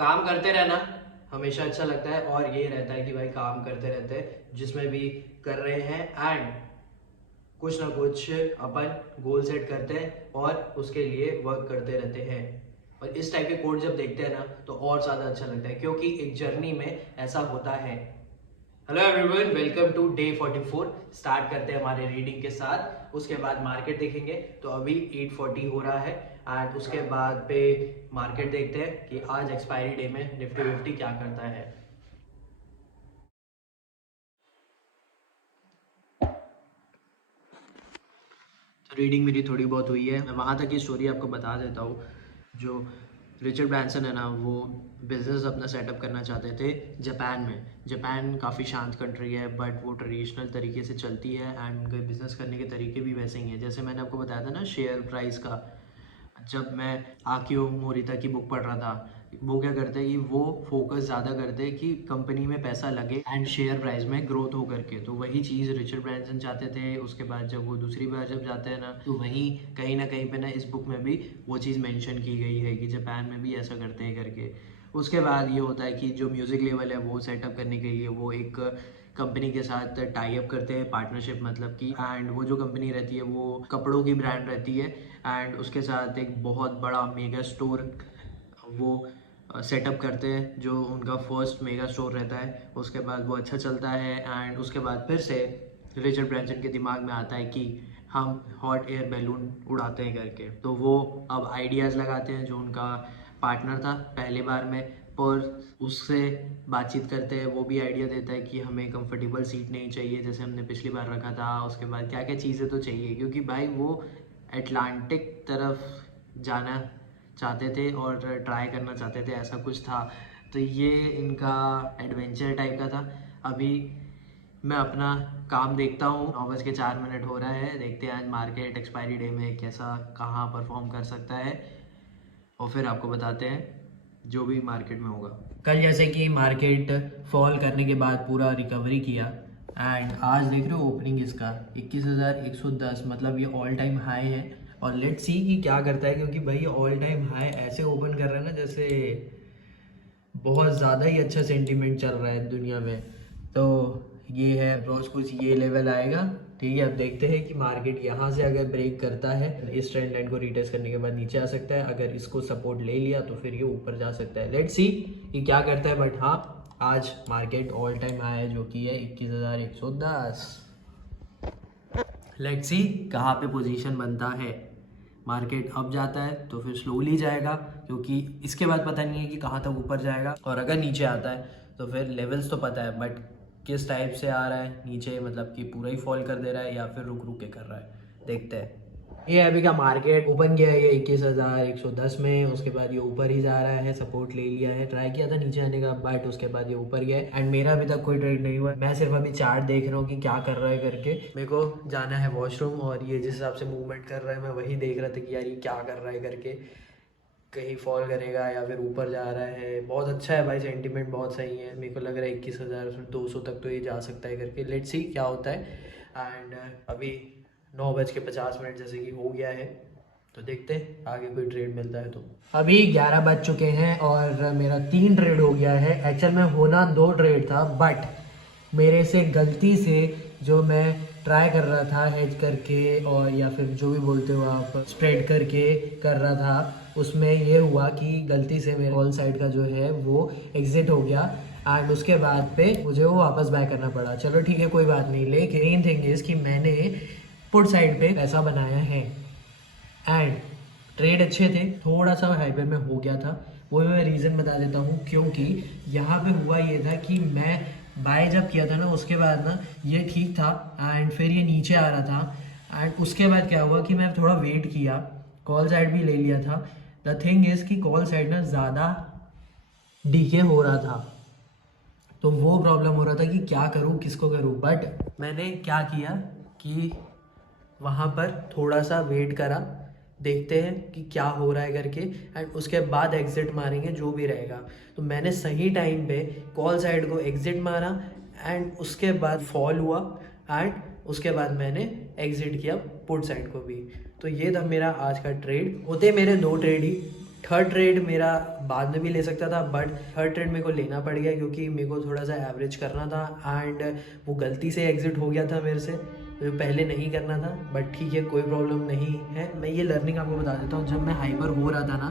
काम करते रहना हमेशा अच्छा लगता है, और ये रहता है कि भाई काम करते रहते हैं जिसमें भी कर रहे हैं, एंड कुछ ना कुछ अपन गोल सेट करते हैं और उसके लिए वर्क करते रहते हैं। और इस टाइप के कोड जब देखते हैं ना तो और ज़्यादा अच्छा लगता है, क्योंकि एक जर्नी में ऐसा होता है। Hello everyone, welcome to day 44। स्टार्ट करते हैं हमारे रीडिंग के साथ, उसके बाद मार्केट देखेंगे। तो अभी 8:40 हो रहा है, एंड उसके बाद पे मार्केट देखते हैं कि आज एक्सपायरी डे में निफ्टी फिफ्टी क्या करता है। तो रीडिंग मेरी थोड़ी बहुत हुई है, मैं वहाँ तक की स्टोरी आपको बता देता हूँ। जो रिचर्ड ब्रैंसन है ना, वो बिज़नेस अपना सेटअप करना चाहते थे जापान में। जापान काफ़ी शांत कंट्री है, बट वो ट्रेडिशनल तरीके से चलती है, एंड उनके बिज़नेस करने के तरीके भी वैसे ही हैं। जैसे मैंने आपको बताया था ना शेयर प्राइस का, जब मैं आकियो मोरिता की बुक पढ़ रहा था, वो क्या करते हैं कि वो फोकस ज़्यादा करते हैं कि कंपनी में पैसा लगे एंड शेयर प्राइस में ग्रोथ हो करके। तो वही चीज़ रिचर्ड ब्रैंसन चाहते थे। उसके बाद जब वो दूसरी बार जब जाते हैं ना, तो वहीं कहीं ना कहीं पे ना इस बुक में भी वो चीज़ मेंशन की गई है कि जापान में भी ऐसा करते हैं करके। उसके बाद ये होता है कि जो म्यूज़िक लेवल है वो सेटअप करने के लिए वो एक कंपनी के साथ टाई अप करते हैं, पार्टनरशिप मतलब कि। एंड वो जो कंपनी रहती है वो कपड़ों की ब्रांड रहती है, एंड उसके साथ एक बहुत बड़ा मेगा स्टोर वो सेटअप करते हैं, जो उनका फर्स्ट मेगा स्टोर रहता है। उसके बाद वो अच्छा चलता है, एंड उसके बाद फिर से रिचर्ड ब्रैंसन के दिमाग में आता है कि हम हॉट एयर बैलून उड़ाते हैं करके। तो वो अब आइडियाज़ लगाते हैं। जो उनका पार्टनर था पहले बार में, पर उससे बातचीत करते हैं, वो भी आइडिया देता है कि हमें कंफर्टेबल सीट नहीं चाहिए जैसे हमने पिछली बार रखा था। उसके बाद क्या क्या चीज़ें तो चाहिए, क्योंकि भाई वो अटलांटिक तरफ जाना चाहते थे और ट्राई करना चाहते थे, ऐसा कुछ था। तो ये इनका एडवेंचर टाइप का था। अभी मैं अपना काम देखता हूँ, 9:04 हो रहा है। देखते हैं आज मार्केट एक्सपायरी डे में कैसा कहाँ परफॉर्म कर सकता है, और फिर आपको बताते हैं जो भी मार्केट में होगा। कल जैसे कि मार्केट फॉल करने के बाद पूरा रिकवरी किया, एंड आज देख रहे हो ओपनिंग इसका 21,110, मतलब ये ऑल टाइम हाई है। और लेट्स सी कि क्या करता है, क्योंकि भाई ऑल टाइम हाई ऐसे ओपन कर रहा है ना जैसे बहुत ज़्यादा ही अच्छा सेंटीमेंट चल रहा है दुनिया में। तो ये है रोज कुछ ये लेवल आएगा। ठीक है, अब देखते हैं कि मार्केट यहाँ से अगर ब्रेक करता है, इस ट्रेंड लाइन को रिटेस्ट करने के बाद नीचे आ सकता है। अगर इसको सपोर्ट ले लिया तो फिर ये ऊपर जा सकता है। लेट्स सी कि क्या करता है। बट हाँ, आज मार्केट ऑल टाइम हाई है जो कि है 21,110। लेट्स सी कहाँ पे पोजीशन बनता है। मार्केट अप जाता है तो फिर स्लोली जाएगा, क्योंकि इसके बाद पता नहीं है कि कहाँ तक ऊपर जाएगा। और अगर नीचे आता है तो फिर लेवल्स तो पता है, बट किस टाइप से आ रहा है नीचे, मतलब कि पूरा ही फॉल कर दे रहा है या फिर रुक रुक के कर रहा है, देखते हैं। ये अभी का मार्केट ओपन किया है ये 21,110 में। उसके बाद ये ऊपर ही जा रहा है, सपोर्ट ले लिया है, ट्राई किया था नीचे आने का, बट उसके बाद ये ऊपर गया है। एंड मेरा अभी तक कोई ट्रेड नहीं हुआ, मैं सिर्फ अभी चार्ट देख रहा हूँ कि क्या कर रहा है करके। मेरे को जाना है वॉशरूम, और ये जिस हिसाब से मूवमेंट कर रहा है मैं वही देख रहा था कि यार ये क्या कर रहा है करके, कहीं फॉल करेगा या फिर ऊपर जा रहा है। बहुत अच्छा है भाई, सेंटीमेंट बहुत सही है। मेरे को लग रहा है 21,200 तक तो ये जा सकता है करके। लेट्स सी क्या होता है। एंड अभी 9:50 जैसे कि हो गया है, तो देखते हैं आगे कोई ट्रेड मिलता है तो। अभी 11 बज चुके हैं और मेरा 3 ट्रेड हो गया है। एक्चुअल में होना 2 ट्रेड था, बट मेरे से गलती से जो मैं ट्राई कर रहा था हेज करके, और या फिर जो भी बोलते हो आप स्प्रेड करके कर रहा था, उसमें ये हुआ कि गलती से मेरे ऑल साइड का जो है वो एग्जिट हो गया। एंड उसके बाद पे मुझे वो वापस बैक करना पड़ा। चलो ठीक है, कोई बात नहीं। लेकिन मेन थिंग इज़ कि मैंने पुट साइड पे पैसा बनाया है, एंड ट्रेड अच्छे थे, थोड़ा सा हाइपर में हो गया था। वो मैं रीज़न बता देता हूँ, क्योंकि यहाँ पे हुआ ये था कि मैं बाय जब किया था ना, उसके बाद ना ये ठीक था, एंड फिर ये नीचे आ रहा था। एंड उसके बाद क्या हुआ कि मैं थोड़ा वेट किया, कॉल साइड भी ले लिया था। द थिंग इज़ कि कॉल साइड ना ज़्यादा डीके हो रहा था, तो वो प्रॉब्लम हो रहा था कि क्या करूँ किसको करूँ। बट मैंने क्या किया कि वहाँ पर थोड़ा सा वेट करा, देखते हैं कि क्या हो रहा है करके, एंड उसके बाद एग्ज़िट मारेंगे जो भी रहेगा। तो मैंने सही टाइम पे कॉल साइड को एग्ज़िट मारा, एंड उसके बाद फॉल हुआ, एंड उसके बाद मैंने एग्ज़िट किया पुट साइड को भी। तो ये था मेरा आज का ट्रेड। होते मेरे 2 ट्रेड ही, थर्ड ट्रेड मेरा बाद में भी ले सकता था, बट थर्ड ट्रेड मेरे को लेना पड़ गया क्योंकि मेरे को थोड़ा सा एवरेज करना था एंड वो गलती से एग्ज़िट हो गया था मेरे से, जो पहले नहीं करना था। बट ठीक है, कोई प्रॉब्लम नहीं है। मैं ये लर्निंग आपको बता देता हूँ, जब मैं हाइपर हो रहा था ना,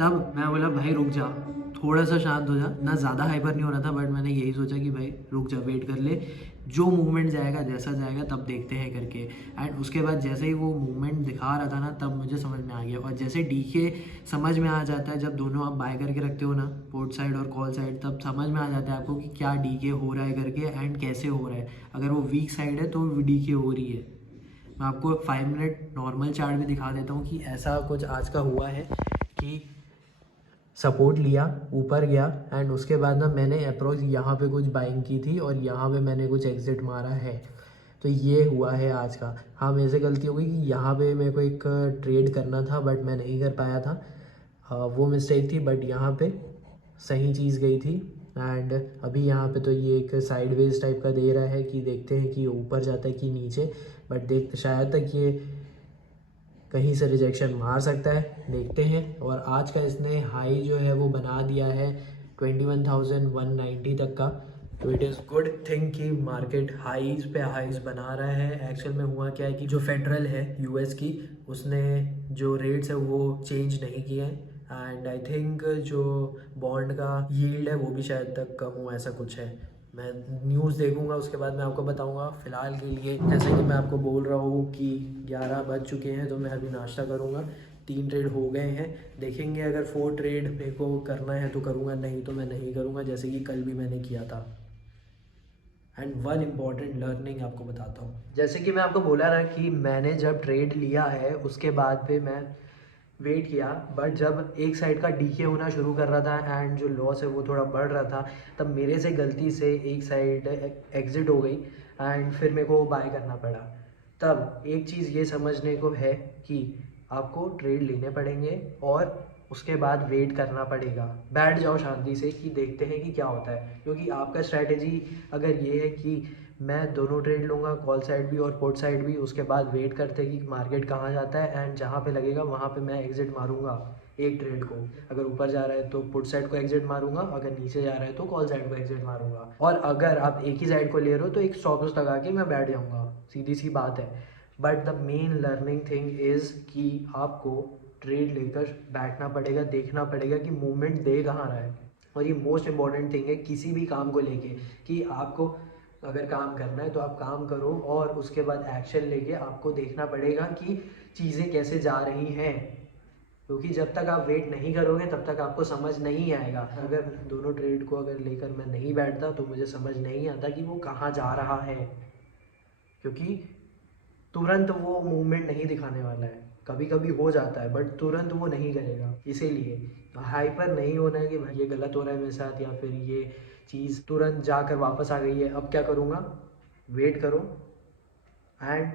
तब मैं बोला भाई रुक जा, थोड़ा सा शांत हो जा। ना ज़्यादा हाइपर नहीं हो रहा था, बट मैंने यही सोचा कि भाई रुक जा, वेट कर ले, जो मूवमेंट जाएगा जैसा जाएगा तब देखते हैं करके। एंड उसके बाद जैसे ही वो मूवमेंट दिखा रहा था ना, तब मुझे समझ में आ गया। और जैसे डीके समझ में आ जाता है, जब दोनों आप बाय करके रखते हो ना, पोर्ट साइड और कॉल साइड, तब समझ में आ जाता है आपको कि क्या डीके हो रहा है करके एंड कैसे हो रहा है। अगर वो वीक साइड है तो डीके हो रही है। मैं आपको 5 मिनट नॉर्मल चार्ट भी दिखा देता हूँ कि ऐसा कुछ आज का हुआ है कि सपोर्ट लिया, ऊपर गया एंड उसके बाद ना मैंने अप्रोच यहाँ पे कुछ बाइंग की थी और यहाँ पे मैंने कुछ एग्जिट मारा है। तो ये हुआ है आज का। हाँ, मेरे से गलती हो गई कि यहाँ पे मेरे को एक ट्रेड करना था बट मैं नहीं कर पाया था, वो मिस्टेक थी। बट यहाँ पे सही चीज़ गई थी एंड अभी यहाँ पे तो ये एक साइडवेज टाइप का दे रहा है कि देखते हैं कि ऊपर जाता है कि नीचे। बट देख शायद तक ये कहीं से रिजेक्शन मार सकता है, देखते हैं। और आज का इसने हाई जो है वो बना दिया है 21,190 तक का। तो इट इज़ गुड थिंग कि मार्केट हाईज पे हाईज बना रहा है। एक्चुअल में हुआ क्या है कि जो फेडरल है यूएस की, उसने जो रेट्स है वो चेंज नहीं किए हैं एंड आई थिंक जो बॉन्ड का यील्ड है वो भी शायद तक कम हो, ऐसा कुछ है। मैं न्यूज़ देखूंगा, उसके बाद मैं आपको बताऊंगा। फ़िलहाल के लिए जैसे कि मैं आपको बोल रहा हूँ कि 11 बज चुके हैं, तो मैं अभी नाश्ता करूँगा। 3 ट्रेड हो गए हैं, देखेंगे अगर 4 ट्रेड मेरे को करना है तो करूँगा, नहीं तो मैं नहीं करूँगा, जैसे कि कल भी मैंने किया था। एंड वन इम्पॉर्टेंट लर्निंग आपको बताता हूँ, जैसे कि मैं आपको बोला ना कि मैंने जब ट्रेड लिया है उसके बाद पे मैं वेट किया, बट जब एक साइड का डीके होना शुरू कर रहा था एंड जो लॉस है वो थोड़ा बढ़ रहा था, तब मेरे से गलती से एक साइड एग्ज़िट हो गई एंड फिर मेरे को बाय करना पड़ा। तब एक चीज़ ये समझने को है कि आपको ट्रेड लेने पड़ेंगे और उसके बाद वेट करना पड़ेगा। बैठ जाओ शांति से कि देखते हैं कि क्या होता है, क्योंकि आपका स्ट्रैटेजी अगर ये है कि मैं दोनों ट्रेड लूँगा, कॉल साइड भी और पुट साइड भी, उसके बाद वेट करते कि मार्केट कहाँ जाता है एंड जहाँ पे लगेगा वहाँ पे मैं एग्ज़िट मारूंगा एक ट्रेड को। अगर ऊपर जा रहा है तो पुट साइड को एग्ज़िट मारूंगा, अगर नीचे जा रहा है तो कॉल साइड को एग्ज़िट मारूंगा। और अगर आप एक ही साइड को ले रहे हो तो एक स्टॉप लॉस लगा के मैं बैठ जाऊँगा, सीधी सी बात है। But the main learning thing is कि आपको ट्रेड लेकर बैठना पड़ेगा, देखना पड़ेगा कि मूवमेंट दे कहाँ रहा है। और ये मोस्ट इम्पॉर्टेंट थिंग है किसी भी काम को लेके, कि आपको अगर काम करना है तो आप काम करो और उसके बाद एक्शन लेके आपको देखना पड़ेगा कि चीज़ें कैसे जा रही हैं। क्योंकि जब तक आप वेट नहीं करोगे तब तक आपको समझ नहीं आएगा। अगर दोनों ट्रेड को अगर लेकर मैं नहीं बैठता तो मुझे समझ नहीं आता कि वो कहाँ जा रहा है, क्योंकि तुरंत वो मूवमेंट नहीं दिखाने वाला है। कभी कभी हो जाता है बट तुरंत वो नहीं करेगा। इसीलिए हाइपर नहीं होना है कि भाई ये गलत हो रहा है मेरे साथ या फिर ये चीज़ तुरंत जाकर वापस आ गई है, अब क्या करूँगा। वेट करो एंड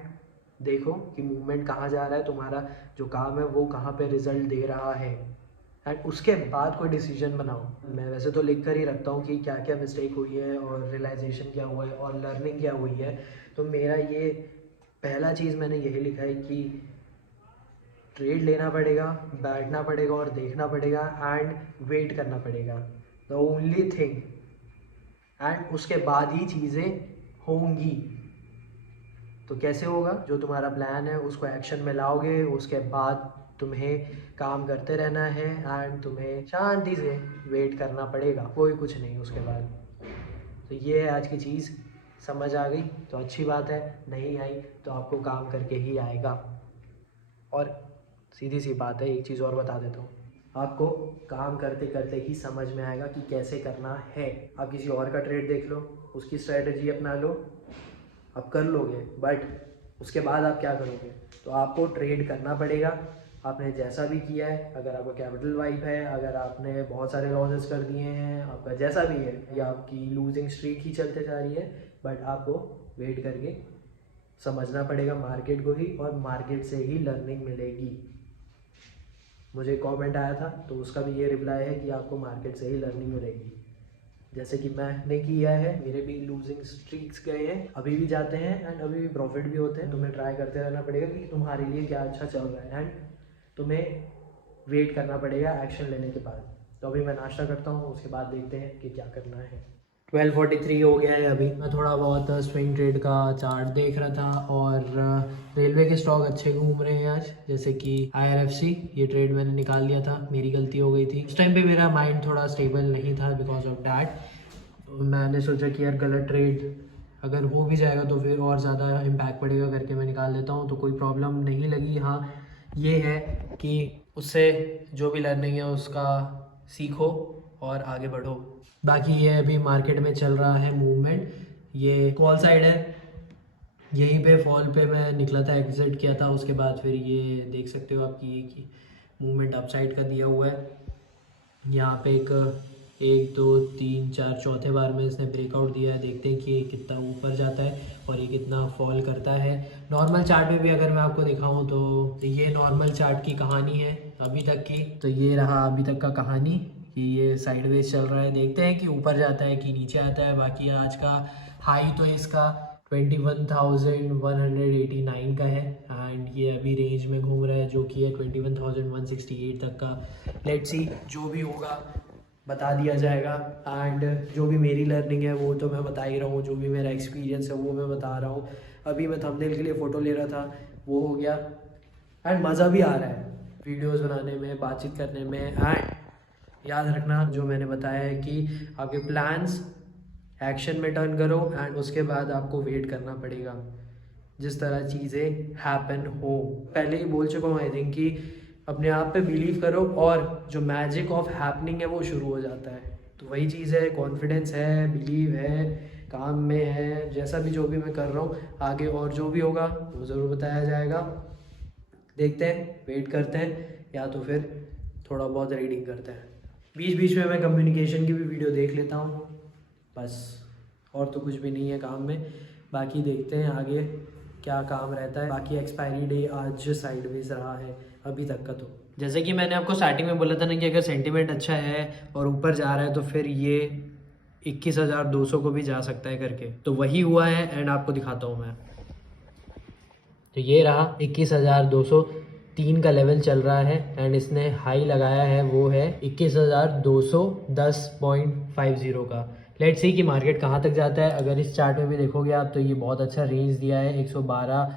देखो कि मूवमेंट कहाँ जा रहा है, तुम्हारा जो काम है वो कहाँ पे रिजल्ट दे रहा है, एंड उसके बाद कोई डिसीजन बनाओ। मैं वैसे तो लिख कर ही रखता हूँ कि क्या क्या मिस्टेक हुई है और रियलाइजेशन क्या हुआ है और लर्निंग क्या हुई है। तो मेरा ये पहला चीज़ मैंने यही लिखा है कि ट्रेड लेना पड़ेगा, बैठना पड़ेगा और देखना पड़ेगा एंड वेट करना पड़ेगा, द ओनली थिंग। एंड उसके बाद ही चीज़ें होंगी। तो कैसे होगा, जो तुम्हारा प्लान है उसको एक्शन में लाओगे, उसके बाद तुम्हें काम करते रहना है एंड तुम्हें शांति से वेट करना पड़ेगा, कोई कुछ नहीं उसके बाद। तो ये है आज की चीज़। समझ आ गई तो अच्छी बात है, नहीं आई तो आपको काम करके ही आएगा। और सीधी सी बात है, एक चीज़ और बता देता हूँ, आपको काम करते करते ही समझ में आएगा कि कैसे करना है। आप किसी और का ट्रेड देख लो, उसकी स्ट्रैटेजी अपना लो, आप कर लोगे, बट उसके बाद आप क्या करोगे। तो आपको ट्रेड करना पड़ेगा। आपने जैसा भी किया है, अगर आपका कैपिटल वाइप है, अगर आपने बहुत सारे लॉसेस कर दिए हैं, आपका जैसा भी है, या आपकी लूजिंग स्ट्रीक ही चलते जा रही है, बट आपको वेट करके समझना पड़ेगा मार्केट को ही, और मार्केट से ही लर्निंग मिलेगी। मुझे कमेंट आया था तो उसका भी ये रिप्लाई है कि आपको मार्केट से ही लर्निंग मिलेगी। जैसे कि मैंने किया है, मेरे भी लूजिंग स्ट्रीक्स गए हैं, अभी भी जाते हैं एंड अभी भी प्रॉफिट भी होते हैं। तुम्हें ट्राई करते रहना पड़ेगा कि तुम्हारे लिए क्या अच्छा चल रहा है एंड तुम्हें वेट करना पड़ेगा एक्शन लेने के बाद। तो अभी मैं नाश्ता करता हूँ, उसके बाद देखते हैं कि क्या करना है। 12:43 हो गया है। अभी मैं थोड़ा बहुत स्विंग ट्रेड का चार्ट देख रहा था और रेलवे के स्टॉक अच्छे घूम रहे हैं आज, जैसे कि IRFC, ये ट्रेड मैंने निकाल लिया था, मेरी गलती हो गई थी। उस टाइम पे मेरा माइंड थोड़ा स्टेबल नहीं था बिकॉज ऑफ डैट। मैंने सोचा कि यार गलत ट्रेड अगर हो भी जाएगा तो फिर और ज़्यादा इम्पैक्ट पड़ेगा करके मैं निकाल देता हूँ, तो कोई प्रॉब्लम नहीं लगी। हाँ ये है कि उससे जो भी लर्निंग है उसका सीखो और आगे बढ़ो। बाकी ये अभी मार्केट में चल रहा है मूवमेंट, ये कॉल साइड है, यहीं पे फॉल पे मैं निकला था, एग्जिट किया था, उसके बाद फिर ये देख सकते हो आपकी ये कि मूवमेंट अप साइड का दिया हुआ है। यहाँ पे एक दो तीन चार चौथे बार में इसने ब्रेकआउट दिया है। देखते हैं कि ये कितना ऊपर जाता है और ये कितना फॉल करता है। नॉर्मल चार्ट में भी अगर मैं आपको दिखाऊं तो ये नॉर्मल चार्ट की कहानी है अभी तक की। तो ये रहा अभी तक का कहानी कि ये साइडवेज चल रहा है। देखते हैं कि ऊपर जाता है कि नीचे आता है। बाकी आज का हाई तो इसका 21,189 का है एंड ये अभी रेंज में घूम रहा है जो कि है 21,168 तक का। लेट्स सी जो भी होगा बता दिया जाएगा। एंड जो भी मेरी लर्निंग है वो तो मैं बता ही रहा हूँ, जो भी मेरा एक्सपीरियंस है वो मैं बता रहा हूँ। अभी मैं थंबनेल के लिए फ़ोटो ले रहा था, वो हो गया एंड मज़ा भी आ रहा है वीडियोस बनाने में, बातचीत करने में। एंड याद रखना जो मैंने बताया है कि आपके प्लान्स एक्शन में टर्न करो एंड उसके बाद आपको वेट करना पड़ेगा जिस तरह चीज़ें हैपन हो। पहले ही बोल चुका हूँ आई थिंक कि अपने आप पे बिलीव करो और जो मैजिक ऑफ हैपनिंग है वो शुरू हो जाता है। तो वही चीज़ है, कॉन्फिडेंस है, बिलीव है, काम में है, जैसा भी जो भी मैं कर रहा हूँ आगे और जो भी होगा वो ज़रूर बताया जाएगा। देखते हैं, वेट करते हैं या तो फिर थोड़ा बहुत रीडिंग करते हैं। बीच बीच में मैं कम्युनिकेशन की भी वीडियो देख लेता हूँ बस, और तो कुछ भी नहीं है काम में। बाकी देखते हैं आगे क्या काम रहता है। बाकी एक्सपायरी डे आज साइडवेज रहा है अभी तक का। तो जैसे कि मैंने आपको स्टार्टिंग में बोला था ना कि अगर सेंटीमेंट अच्छा है और ऊपर जा रहा है तो फिर ये 21,200 को भी जा सकता है करके, तो वही हुआ है एंड आपको दिखाता हूँ मैं। तो ये रहा 21,203 का लेवल चल रहा है एंड इसने हाई लगाया है वो है 21,210.50 का। लेट्स सी कि मार्केट कहाँ तक जाता है। अगर इस चार्ट में भी देखोगे आप तो ये बहुत अच्छा रेंज दिया है 112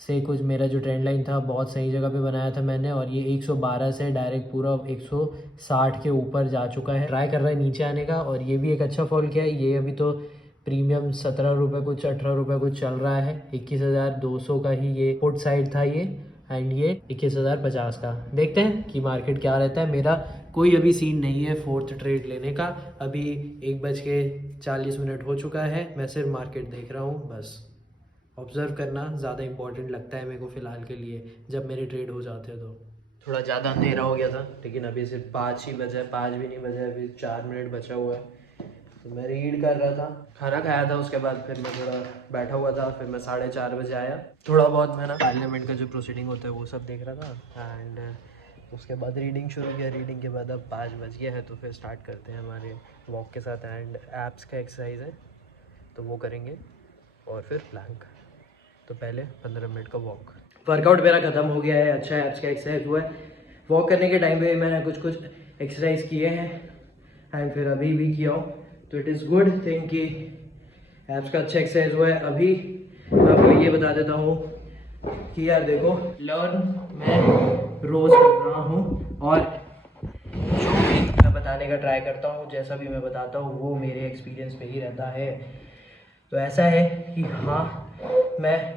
से। कुछ मेरा जो ट्रेंड लाइन था बहुत सही जगह पे बनाया था मैंने और ये 112 से डायरेक्ट पूरा 160 के ऊपर जा चुका है। ट्राई कर रहा है नीचे आने का और ये भी एक अच्छा फॉल किया है। ये अभी तो प्रीमियम 17 रुपये कुछ 18 रुपये कुछ चल रहा है। 21,200 का ही ये पुट साइड था ये एंड ये 21,050 का। देखते हैं कि मार्केट क्या रहता है। मेरा कोई अभी सीन नहीं है फोर्थ ट्रेड लेने का। अभी 1:40 हो चुका है। मैं सिर्फ मार्केट देख रहा हूँ बस। ऑब्ज़र्व करना ज़्यादा इंपॉर्टेंट लगता है मेरे को फ़िलहाल के लिए, जब मेरे ट्रेड हो जाते हैं तो। थोड़ा ज़्यादा अंधेरा हो गया था लेकिन अभी सिर्फ 5 ही बजे, 5 भी नहीं बजे, अभी 4 मिनट बचा हुआ है। तो मैं रीड कर रहा था, खाना खाया था, उसके बाद फिर मैं थोड़ा बैठा हुआ था। फिर मैं 4:30 बजे आया। थोड़ा बहुत मैं ना पार्लियामेंट का जो प्रोसीडिंग होता है वो सब देख रहा था एंड उसके बाद रीडिंग शुरू किया। रीडिंग के बाद अब 5 बज गया है तो फिर स्टार्ट करते हैं हमारे वॉक के साथ। एंड एप्स का एक्सरसाइज है तो वो करेंगे और फिर प्लैंक। तो पहले 15 मिनट का वॉक। वर्कआउट मेरा ख़त्म हो गया है, अच्छा एप्स का एक्सरसाइज हुआ है। वॉक करने के टाइम पे मैंने कुछ एक्सरसाइज किए हैं एंड फिर अभी भी किया हूँ। तो इट इज़ गुड थिंग कि एप्स का अच्छा एक्सरसाइज हुआ है। अभी आपको ये बता देता हूँ कि यार देखो, लर्न मैं रोज़ कर रहा हूँ और जो भी मैं बताने का ट्राई करता हूँ, जैसा भी मैं बताता हूँ वो मेरे एक्सपीरियंस पे ही रहता है। तो ऐसा है कि हाँ, मैं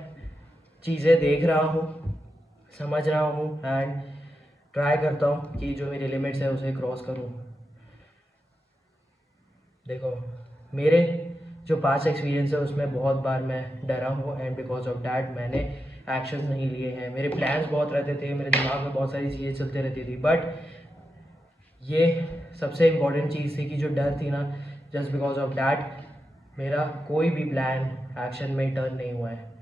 चीज़ें देख रहा हूँ, समझ रहा हूँ एंड ट्राई करता हूँ कि जो मेरे लिमिट्स है उसे क्रॉस करूँ। देखो, मेरे जो पास्ट एक्सपीरियंस है उसमें बहुत बार मैं डरा हूँ एंड बिकॉज ऑफ डैट मैंने एक्शन नहीं लिए हैं। मेरे प्लान्स बहुत रहते थे, मेरे दिमाग में बहुत सारी चीज़ें चलते रहती थी, बट ये सबसे इम्पॉर्टेंट चीज़ थी कि जो डर थी ना, जस्ट बिकॉज ऑफ डैट मेरा कोई भी प्लान एक्शन में टर्न नहीं हुआ है।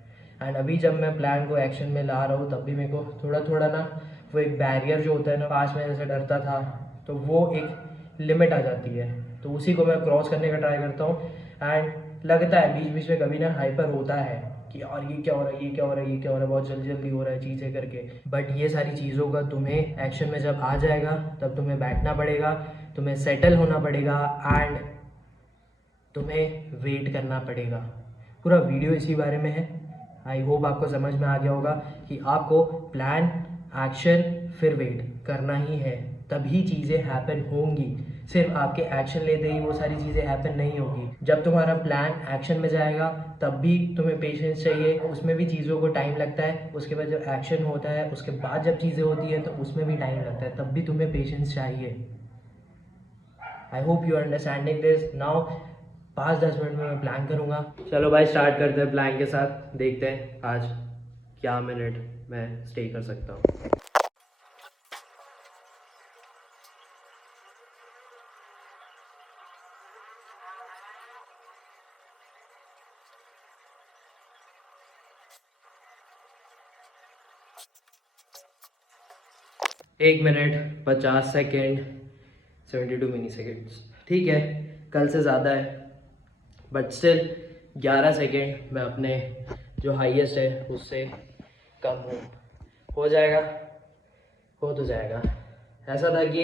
एंड अभी जब मैं प्लान को एक्शन में ला रहा हूँ तब भी मेरे को थोड़ा थोड़ा ना वो एक बैरियर जो होता है ना, पास में जैसे डरता था तो वो एक लिमिट आ जाती है, तो उसी को मैं क्रॉस करने का ट्राई करता हूँ। एंड लगता है बीच बीच में कभी ना हाइपर होता है कि यार ये क्या हो रहा है, ये क्या हो रहा है, ये क्या हो रहा है, बहुत जल्दी जल्दी हो रहा है चीज़ें करके। बट ये सारी चीज़ों का तुम्हें एक्शन में जब आ जाएगा तब तुम्हें बैठना पड़ेगा, तुम्हें सेटल होना पड़ेगा एंड तुम्हें वेट करना पड़ेगा। पूरा वीडियो इसी बारे में है। आई होप आपको समझ में आ गया होगा कि आपको प्लान, एक्शन, फिर वेट करना ही है, तभी चीज़ें हैपन होंगी। सिर्फ आपके एक्शन लेते ही वो सारी चीज़ें हैपन नहीं होगी। जब तुम्हारा प्लान एक्शन में जाएगा तब भी तुम्हें पेशेंस चाहिए, उसमें भी चीज़ों को टाइम लगता है। उसके बाद जब एक्शन होता है, उसके बाद जब चीज़ें होती हैं तो उसमें भी टाइम लगता है, तब भी तुम्हें पेशेंस चाहिए। I hope you understanding this now. 5-10 minute में मैं प्लान करूँगा। चलो भाई स्टार्ट करते हैं प्लान के साथ, देखते हैं आज क्या मिनट मैं स्टे कर सकता हूँ। एक मिनट 50 सेकेंड 72 मिनी सेकेंड्स, ठीक है, कल से ज़्यादा है बट स्टिल 11 सेकेंड मैं अपने जो हाईएस्ट है उससे कम हूँ। हो जाएगा, हो तो जाएगा। ऐसा था कि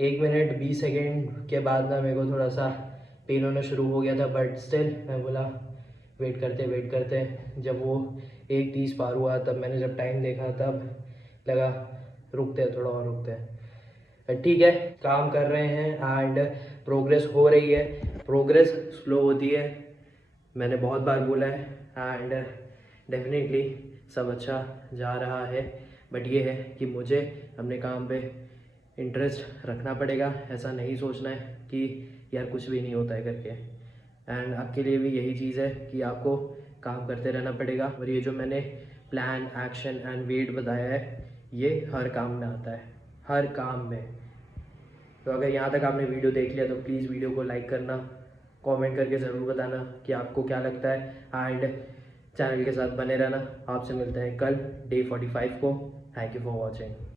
1 मिनट 20 सेकेंड के बाद ना मेरे को थोड़ा सा पेन होना शुरू हो गया था, बट स्टिल मैं बोला वेट करते जब वो 1:30 पार हुआ तब मैंने जब टाइम देखा तब लगा रुकते हैं, थोड़ा और रुकते हैं। ठीक है, काम कर रहे हैं एंड प्रोग्रेस हो रही है। प्रोग्रेस स्लो होती है, मैंने बहुत बार बोला है एंड डेफिनेटली सब अच्छा जा रहा है। बट ये है कि मुझे अपने काम पे इंटरेस्ट रखना पड़ेगा। ऐसा नहीं सोचना है कि यार कुछ भी नहीं होता है करके। एंड आपके लिए भी यही चीज़ है कि आपको काम करते रहना पड़ेगा। और ये जो मैंने प्लान, एक्शन एंड वेट बताया है ये हर काम में आता है, हर काम में। तो अगर यहाँ तक आपने वीडियो देख लिया तो प्लीज़ वीडियो को लाइक करना, कमेंट करके ज़रूर बताना कि आपको क्या लगता है एंड चैनल के साथ बने रहना। आपसे मिलते हैं कल डे 45 को। Thank you for watching.